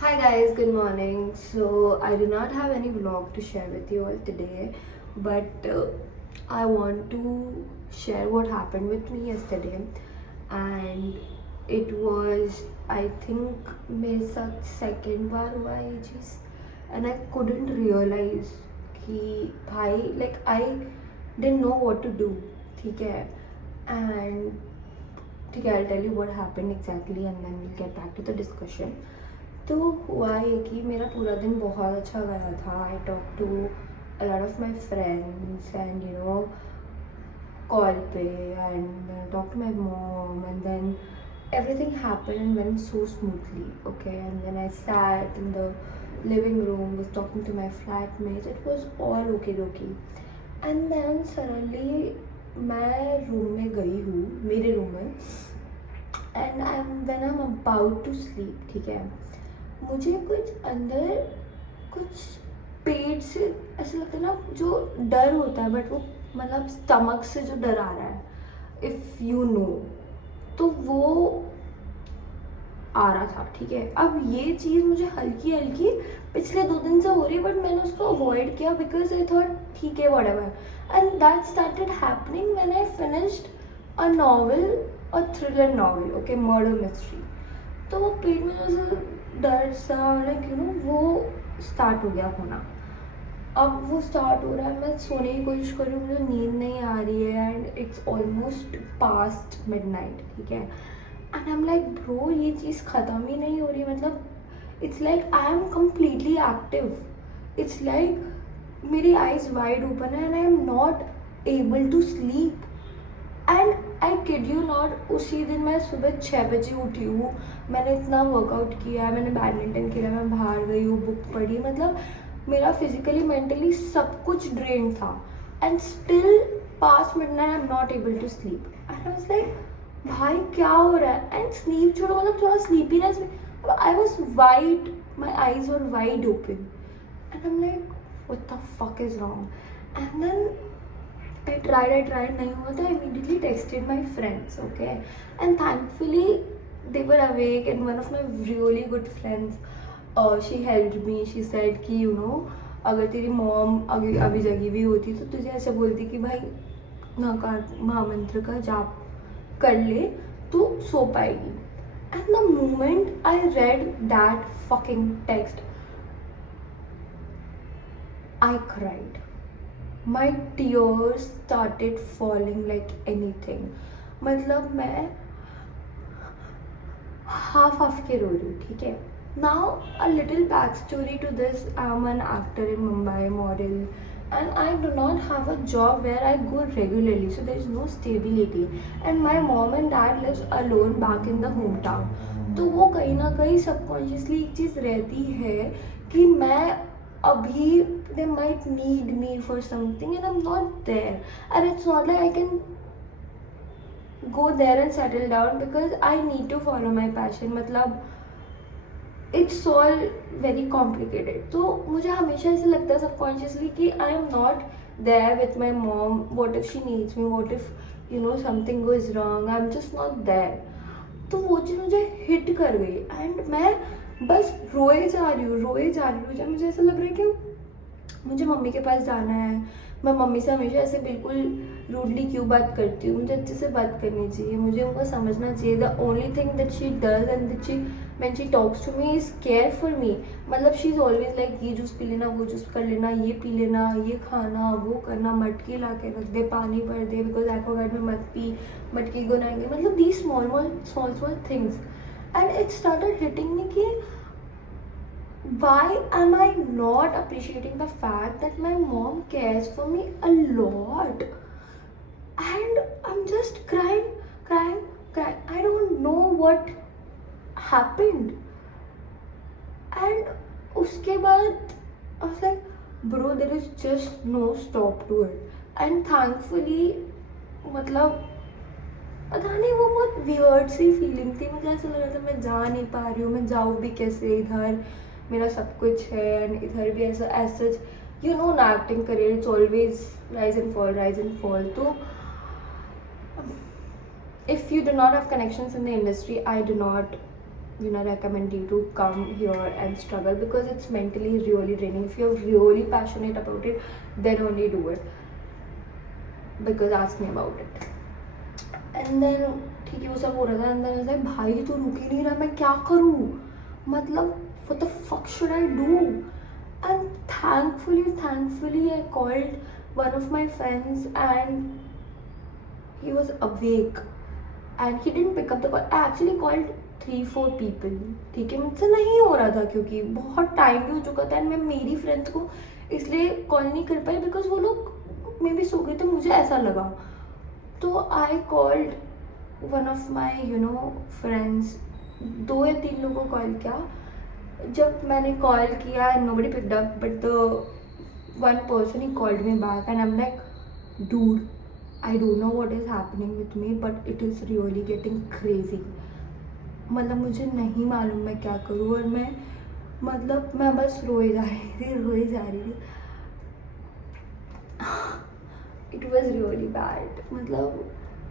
Hi guys, good morning. So I do not have any vlog to share with you all today, but I want to share what happened with me yesterday, and it was I think मेरे साथ second बार हुआ ये चीज़, and I couldn't realize कि भाई like I didn't know what to do, ठीक है, and ठीक है, I'll tell you what happened exactly and then we'll get back to the discussion. तो हुआ ये कि मेरा पूरा दिन बहुत अच्छा गया था. I talk to a lot of my friends and call पे and talk to my mom and then everything happened and went so smoothly, okay? And then I sat in the living room, was talking to my flatmates. It was all okay. And then suddenly मैं room में गई हूँ, मेरे room में, and when I'm about to sleep, ठीक है, मुझे कुछ अंदर कुछ पेट से ऐसा लगता है ना, जो डर होता है बट वो मतलब स्टमक से जो डर आ रहा है, इफ़ यू नो, तो वो आ रहा था, ठीक है. अब ये चीज़ मुझे हल्की हल्की पिछले 2 दिन से हो रही है, बट मैंने उसको अवॉइड किया बिकॉज आई थॉट ठीक है whatever. And that started happening when I finished a novel, a thriller novel, okay, murder mystery. तो वो पेट में जैसे डर सा लाइक वो स्टार्ट हो गया होना. अब वो स्टार्ट हो रहा है, मैं सोने की कोशिश कर रही हूँ, मुझे नींद नहीं आ रही है and it's almost past midnight, ठीक है. And I am like bro, ये चीज़ ख़त्म ही नहीं हो रही, मतलब it's like I am completely active. It's like मेरी आइज़ वाइड ओपन है and I am not able to sleep. And I kid you not, उसी दिन मैं सुबह 6 बजे उठी हूँ. मैंने इतना वर्कआउट किया, मैंने बैडमिंटन खेला, मैं बाहर गई हूँ, बुक पढ़ी, मतलब मेरा फिजिकली मेंटली सब कुछ ड्रेन था. And still past midnight I am not able to sleep. And I was like भाई क्या हो रहा है. एंड स्लीप छोड़ो, मतलब थोड़ा स्लीपीनेस में I was wide, my eyes were wide open and I am like what the fuck is wrong. And then I tried, नहीं हुआ था. I immediately texted my friends, okay, and thankfully they were awake and one of my really good friends, she helped me. She said कि अगर तेरी mom अभी जगी हुई होती तो तुझे ऐसे बोलती कि भाई महामंत्र का जाप कर ले, तो सो पाएगी. And the moment I read that fucking text, I cried. My tears started falling like anything. मतलब मैं हाफ के रो रही हूँ, ठीक है. Now a little backstory to this. I'm an actor in Mumbai, model, and I do not have a job where I go regularly, so there is no stability. And my mom and dad lives alone back in the hometown. तो वो कहीं ना कहीं subconsciously एक चीज़ रहती है कि मैं अभी they might need me for something and I'm not there. And it's not like I can go there and settle down because I need to follow my passion. मतलब it's all very complicated. तो मुझे हमेशा ऐसे लगता है subconsciously कि I am not there with my mom. What if she needs me? What if something goes wrong? I'm just not there. तो वो चीज़ मुझे हिट कर गई एंड मैं बस रोए जा रही हूँ. जब मुझे ऐसा लग रहा है कि मुझे मम्मी के पास जाना है. मैं मम्मी से हमेशा ऐसे बिल्कुल रूडली क्यों बात करती हूँ, मुझे अच्छे से बात करनी चाहिए, मुझे उनको समझना चाहिए. The only thing that she does and that she when she talks to me is care for me. मतलब शी इज़ ऑलवेज लाइक ये जूस पी लेना, वो जूस कर लेना, ये पी लेना, ये खाना, वो करना, मटकी ला के रख दे, पानी भर दे बिकॉज एक्वागार्ड में मत पी, मटकी गुनाएंगे. मतलब the small things. And it started hitting me कि why am I not appreciating the fact that my mom cares for me a lot? And I'm just crying. I don't know what happened. And उसके बाद I was like, bro, there is just no stop to it. And thankfully, मतलब पता नहीं, वो बहुत weird सी feeling थी. मुझे ऐसा लग रहा था मैं जा नहीं पा रही हूँ, मैं जाऊँ भी कैसे, इधर मेरा सब कुछ है एंड इधर भी ऐसा सच ना acting career it's always rise and fall. तो if you do not have connections in the industry, I do not recommend you to come here and struggle, because it's mentally really draining. If you're really passionate about it, then only do it, because ask me about it. And then ठीक है वो सब हो रहा था, and then I was like भाई तो रुक ही नहीं रहा, मैं क्या करूँ, मतलब what the fuck should I do? And thankfully I called one of my friends and he was awake and he didn't pick up the call. I actually called 3-4 people, ठीक है, मुझसे नहीं हो रहा था क्योंकि बहुत टाइम भी हो चुका था, एंड मैं मेरी फ्रेंड्स को इसलिए कॉल नहीं कर पाई बिकॉज वो लोग मे बी सो गए थे, मुझे ऐसा लगा. तो I called one of my friends, 2 या 3 लोगों को कॉल किया. जब मैंने कॉल किया nobody picked up, but the one person he called me back and I'm like, dude, I don't know what is happening with me but it is really getting crazy. मतलब मुझे नहीं मालूम मैं क्या करूँ, और मैं बस रोए जा रही थी. It was really bad. मतलब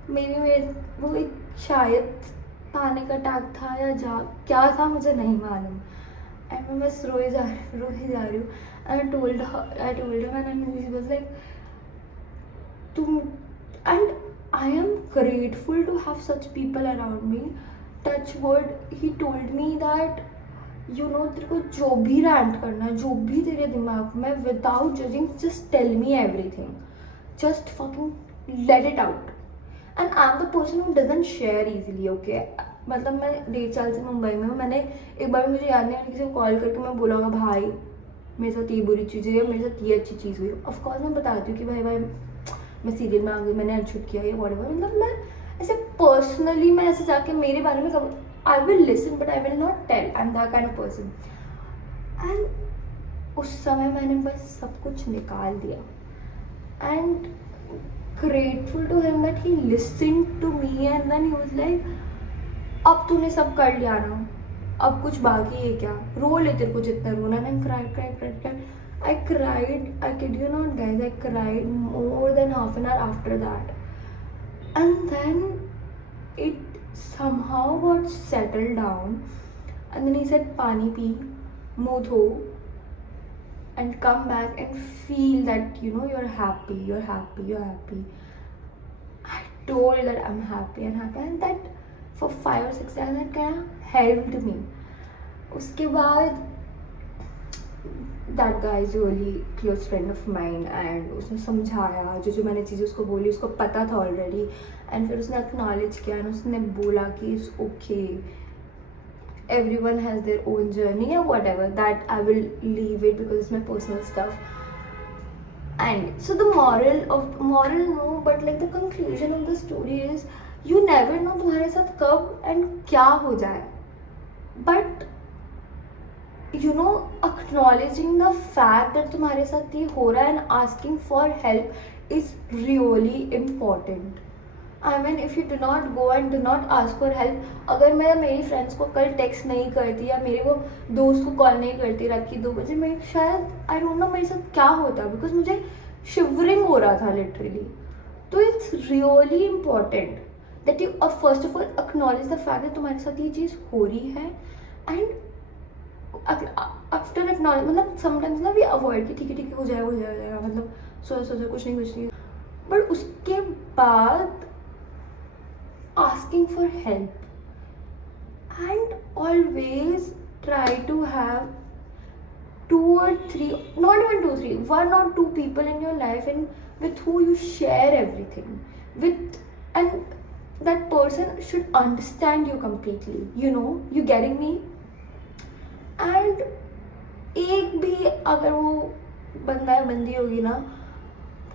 मेरे वो एक शायद पैनिक अटैक था या क्या था मुझे नहीं मालूम, एंड मैं बस रोए जा रही हूँ. And I told him and he was like तुम, and I am grateful to have such people around me. Touch wood, he told me that तेरे को जो भी रैंट करना है, जो भी तेरे दिमाग में, without judging, just tell me everything, just fucking let it out. And I'm the person who doesn't share easily, okay? मतलब मैं 1.5 साल से मुंबई में हूँ. मैंने एक बार, मुझे याद नहीं, मैंने किसी को कॉल करके मैं बोला होगा भाई मेरे साथ ये बुरी चीज़ हुई है, मेरे साथ ये अच्छी चीज़ हुई है. ऑफकोर्स मैं बताती हूँ कि भाई मैं सीरियल में आ गई, मैंने शूट किया, या वॉटेवर. मतलब मैं ऐसे पर्सनली मैं ऐसे जाके मेरे बारे में I will listen but I will not tell. I am that kind of person. And उस समय मैंने बस सब कुछ निकाल दिया. And grateful to him that he listened to me, and then he was like, अब तूने सब कर लिया ना, अब कुछ बाकी है क्या, रो ले तेरे को जितना रोना. And I cried, I kid you not guys, I cried more than half an hour after that. And then it somehow got settled down, and then he said पानी पी, मुँह धो, and come back and feel that you're happy. I told that I'm happy, and that for 5 or 6 days that kind of helped me. उसके बाद that guy is really close friend of mine, and उसने समझाया, जो मैंने चीज़ें उसको बोली उसको पता था already, and फिर उसने acknowledge किया, and उसने बोला कि it's okay, everyone has their own journey or whatever. That I will leave it because it's my personal stuff. And so the moral no, but like the conclusion of the story is you never know तुम्हारे साथ कब and क्या हो जाए. But acknowledging the fact that तुम्हारे साथ ये हो रहा है and asking for help is really important. I mean, if you do not go and do not ask for help, अगर मैं मेरी फ्रेंड्स को कल टेक्स्ट नहीं करती या मेरे वो दोस्त को कॉल नहीं करती रात की 2 बजे, मैं शायद आई डोंट नो मेरे साथ क्या होता, बिकॉज मुझे शिवरिंग हो रहा था लिटरली. तो it's really important that you first of all acknowledge the fact that तुम्हारे साथ ये चीज़ हो रही है, एंड आफ्टर एक्नॉलेज, मतलब समटाइम्स ना वी अवॉइड कि ठीक है हो जाएगा, मतलब सोचा कुछ नहीं. बट उसके बाद asking for help, and always try to have 2 or 3, not even 2 3, 1 or 2 people in your life and with who you share everything with, and that person should understand you completely, you getting me. And एक भी अगर वो बंदा या बंदी होगी ना,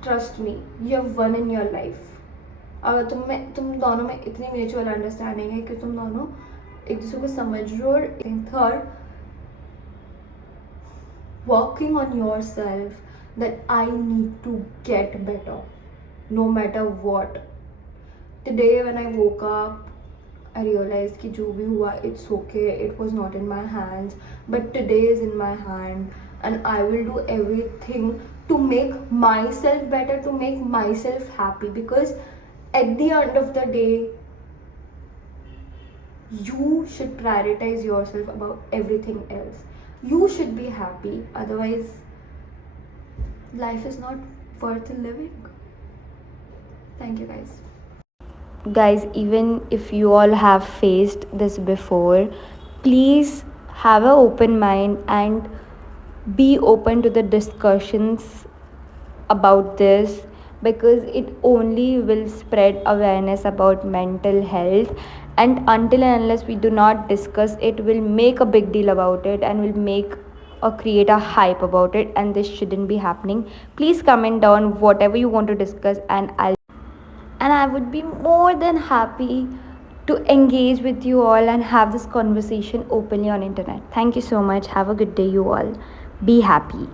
trust me, you have won in your life. अगर तुम दोनों में इतनी म्यूचुअल अंडरस्टैंडिंग है कि तुम दोनों एक दूसरे को समझ रहे हो. और third, working on yourself that I need to get better no matter what. Today when I woke up I realized कि जो भी हुआ it's okay, it was not in my hands, but today is in my hand, and I will do everything to make myself better, to make myself happy, because at the end of the day You should prioritize yourself above everything else. You should be happy, otherwise life is not worth living. Thank you, guys. Guys, even if you all have faced this before, please have an open mind and be open to the discussions about this, because it only will spread awareness about mental health. And until and unless we do not discuss it, will make a big deal about it and will make or create a hype about it, and this shouldn't be happening. Please comment down whatever you want to discuss, and I would be more than happy to engage with you all and have this conversation openly on internet. Thank you so much. Have a good day, you all. Be happy.